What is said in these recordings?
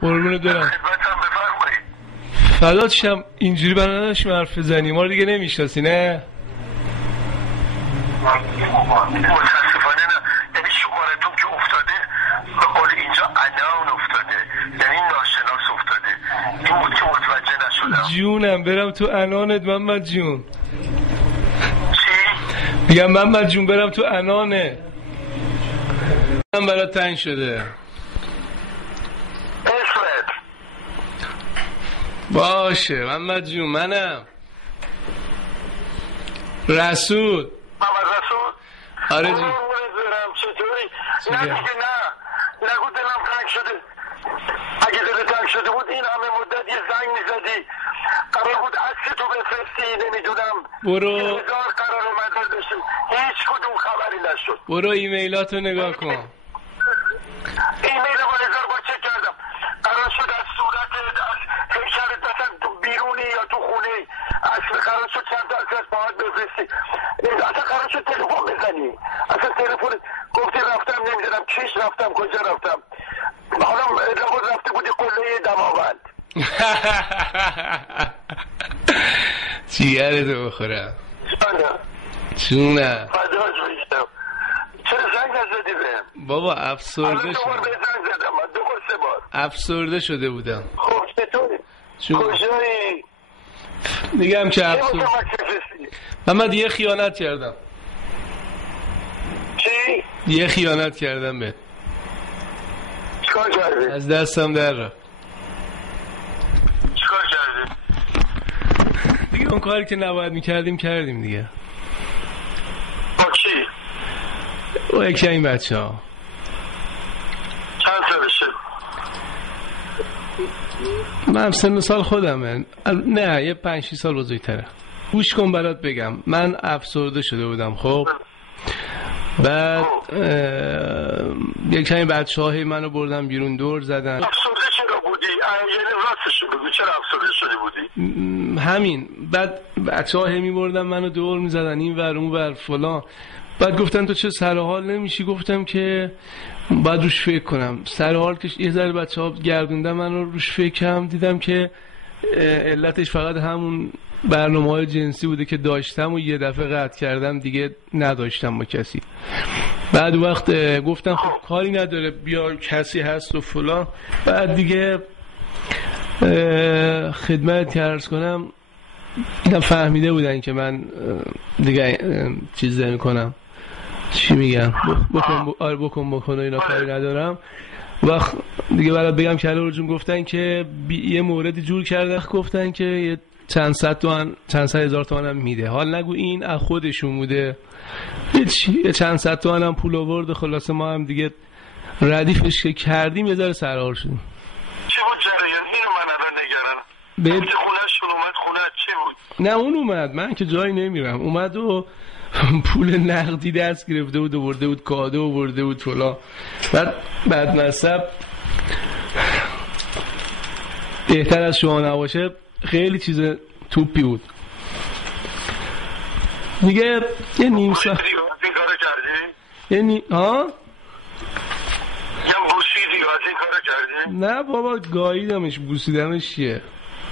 قربونت برم. خدمتم بفرمایید. فدات شم. اینجوری بنا نداشتیم حرف بزنی، ما رو دیگه نمیشناسی نه؟ متاسفانه نه. یعنی شمارتون که افتاده به قول اینجا انان افتاده، یعنی ناشناس افتاده. این بود که متوجه نشدم. جونم برم تو انانت محمد جون. چی؟ میگم محمد جون برم تو انانه. من برات تنگ شده. اسمت باشه محمد جون، منم رسول. محمد رسول. آره جون. قربونت برم. چطوری؟ نه دیگه نه. نگو دلم تنگ شده. اگه دل تنگ شده بود این همه مدت یه زنگ میزدی. قرار بود عکس تو بفرستی، نمیدونم. برو. هزار قرار مدد داشتیم. هیچ کدوم خبری نشد. برو ایمیلاتو نگاه کن. ایمیل با هزار بار چک کردم. قرار شد از صورت از هیکلت مثلا تو بیرونی یا تو خونه اصلا قرار شد چند تا از باید بفرستی. اصلا قرار شد تلفن بزنی. اصلا تلفن گفتی رفتم نمیدونم کیش رفتم کجا رفتم. حالا لابد رفته بودی قله دماوند. جیگرتو بخورم جانم جونم. فداش بشم. چرا زنگ نزدی بهم؟ بابا افسرده الان 2 بار شده. به زنگ زدم. 2 بار 3 بار. افسرده شده بودم. خب چطوری؟ کجایی؟ میگم که افسرده. نمی‌تونم. محمد یه خیانت کردم. چی؟ یه خیانت کردم بهت. چیکار کردی؟ از دستم در رفت. چیکار کردی؟ دیگه اون کاری که نباید میکردیم کردیم دیگه. با کی؟ او یکی این بچه ها. چند سالشه؟ من سن و سال خودمه. نه یه 5-6 سال بزرگتره. گوش کن برات بگم. من افسرده شده بودم. خب بعد یک کمی بچه های منو بردم بیرون دور زدن. افسرده چرا بودی؟ یعنی راستشو بگو چرا افسرده شده بودی؟ همین. بعد بچه ها همی بردن منو دور میزدن این ور اون ور فلان. بعد گفتن تو چه سر حال نمیشی؟ گفتم که بعد روش فکر کنم. سر حال که یه ذره بچه ها گردوندن منو روش فکرم، دیدم که علتش فقط همون برنامه‌های جنسی بوده که داشتم و یه دفعه قطع کردم دیگه نداشتم با کسی. بعد وقت گفتم خب کاری نداره بیا کسی هست و فلان. بعد دیگه خدمت عرض کنم اینا فهمیده بودن که من دیگه چیز نمی‌کنم. چی میگم بکن اینا کاری ندارم. وقت دیگه برات بگم که علی جون گفتن که یه موردی جور کرده، گفتن که یه چند صد هزار تومان هم میده. حال نگو این از خودشون بوده، یه چند صد تومان هم پول آورد. خلاصه ما هم دیگه ردیفش که کردیم یه ذره سرحال شدیم. چی بود جریان؟ این من الان نگرم. خونه‌شون اومد. خونه چی بود؟ نه اون اومد، من که جایی نمیرم. اومد و پول نقدی دست گرفته بود و برده بود کادو و برده بود فلان. بعد نصب بهتر از شما نباشه خیلی چیز توپی بود دیگه. یه نیم ساعت این کارو کردی؟ یعنی ها؟ یه بوسیدی از این کارو کردی؟ نه بابا گاییدمش. بوسیدمش چیه؟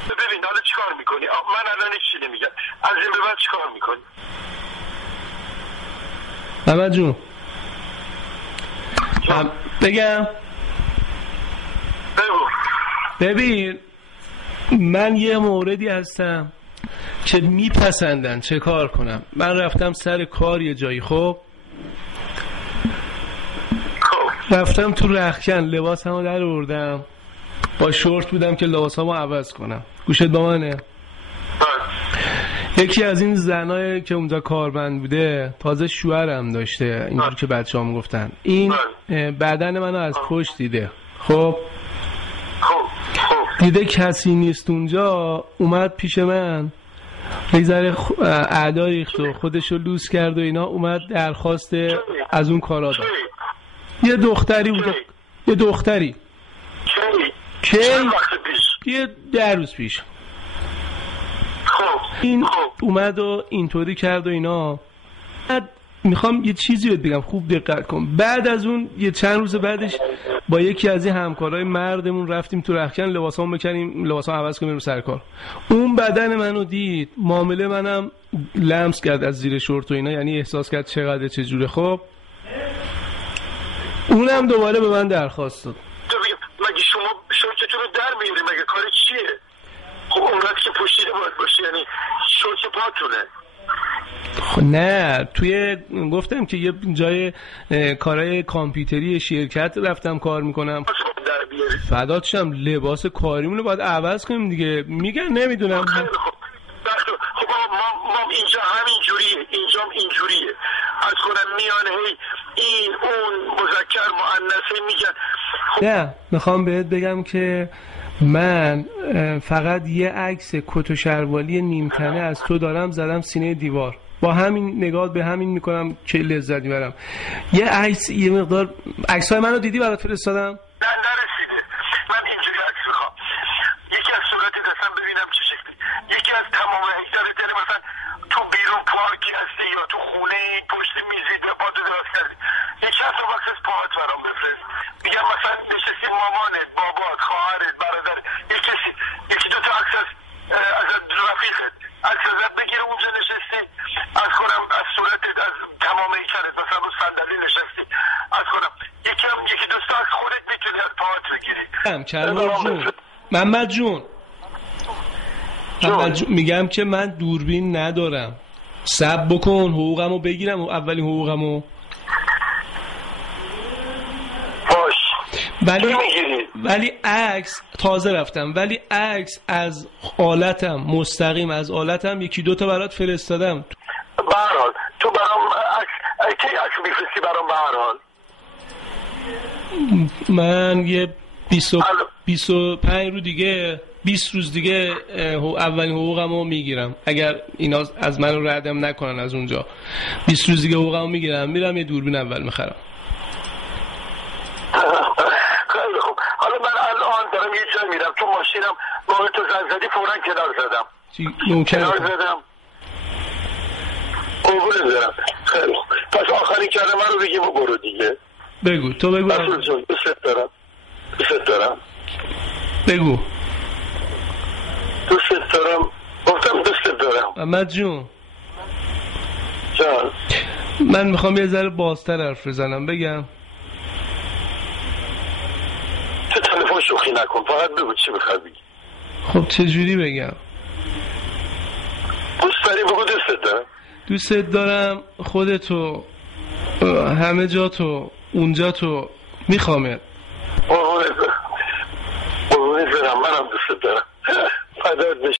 ببین حالا چیکار میکنی؟ من الان هیچ چیزی نمیگم. از این به بعد چیکار میکنی؟ محمد جون بگم ببین من یه موردی هستم که میپسندن چه کار کنم. من رفتم سر کار یه جایی. خب رفتم تو رختکن لباسمو در آوردم، با شورت بودم که لباسامو عوض کنم. گوشت با منه؟ یکی از این زنای که اونجا کارمند بوده تازه شوهرم داشته، اینجور که بچه‌ها میگفتن، این بدن منو از پشت دیده. خب دیده کسی نیست اونجا، اومد پیش من یه ذره اعدا ریخت و خودشو لوس کرد و اینا. اومد درخواست از اون کارا داد. یه دختری بود. یه دختری که یه 10 روز پیش این اومد و اینطوری کرد و اینا. میخوام یه چیزی بهت بگم، خوب دقت کن. بعد از اون یه چند روز بعدش با یکی از این همکارای مردمون رفتیم تو رختکن لباسامو بکنیم، لباسامو عوض کنیم سر کار. اون بدن منو دید، معامله منم لمس کرد از زیر شورت و اینا، یعنی احساس کرد چقدر چجوره. خب اونم دوباره به من درخواست داد. مگه شما شورتتون رو در میاری؟ مگه کار چیه؟ خب اونقدر که پوشیده باید باشه، یعنی شورت پاتونه. نه توی گفتم که یه جای کارهای کامپیوتری شرکت رفتم کار میکنم. فدات شم، لباس کاریمونو باید عوض کنیم دیگه. میگن نمیدونم. خب ما اینجا همین جوریه، اینجام اینجوریه. از کنم میان هی این اون مذکر مؤنثه میگن. نه میخوام بهت بگم که من فقط یه عکس کت و شلواری نیمتنه از تو دارم، زدم سینه دیوار، با همین نگاه به همین میکنم که لذت میبرم. یه عکس، یه مقدار عکسای منو دیدی برات فرستادم؟ نه نرسیده. من اینجوری عکس میخوام، یکی از صورتت اصلا ببینم چه شکلی، یکی از تمام هیکلت، یعنی مثلا تو بیرون پارکی هستی یا تو خونه پشت میزی پاتو دراز کردی، یکی از وقت از پاهات برام بفرست. میگم مثلا نشستی مامانت، بابات، خواهرت، برادرت، یکی دو تا عکس از رفیقت، عکس ازت بگیره اونجا نشستی، از کنم از صورتت، از تمام هیکلت، مثلا رو صندلی نشستی، از کنم یکی دو تا عکس خودت میتونی از پاهات بگیری. محمد جون میگم که من دوربین ندارم، صبر بکن حقوقمو بگیرم، اولین حقوقمو. ولی عکس تازه رفتم، ولی عکس از آلتم، مستقیم از آلتم یکی دو تا برات فرستادم. بهرحال تو برام کی عکس میفرستی برام؟ بهرحال من یه 25 روز دیگه، 20 روز دیگه اولین حقوقمو میگیرم. اگر اینا از من ردم نکنن از اونجا 20 روز دیگه حقوقمو میگیرم، میرم یه دوربین اول میخرم. خیلی خوب. حالا من الان دارم یه جای میرم، تو ماشینم با تو زنگ زدی فوراً کنار زدم. کنار زدم قبول دارم. خیلی خوب. پس آخرین کلمه رو بگیم و برو دیگه. بگو تو بگو. رسول جون دوست دارم. بگو. دوست دارم. گفتم دوست دارم. محمد جون جان، من میخوام یه ذره بازتر حرف بزنم. بگم تو تلفن شوخی نکن، فقط بگو چی میخوای بگی. خب چجوری بگم؟ دوست داری بگو دوست دارم. دوست دارم، خودتو، همه جا تو، اونجا تو، میخوامت. قربونت برم، منم دوست دارم. فدات بشم.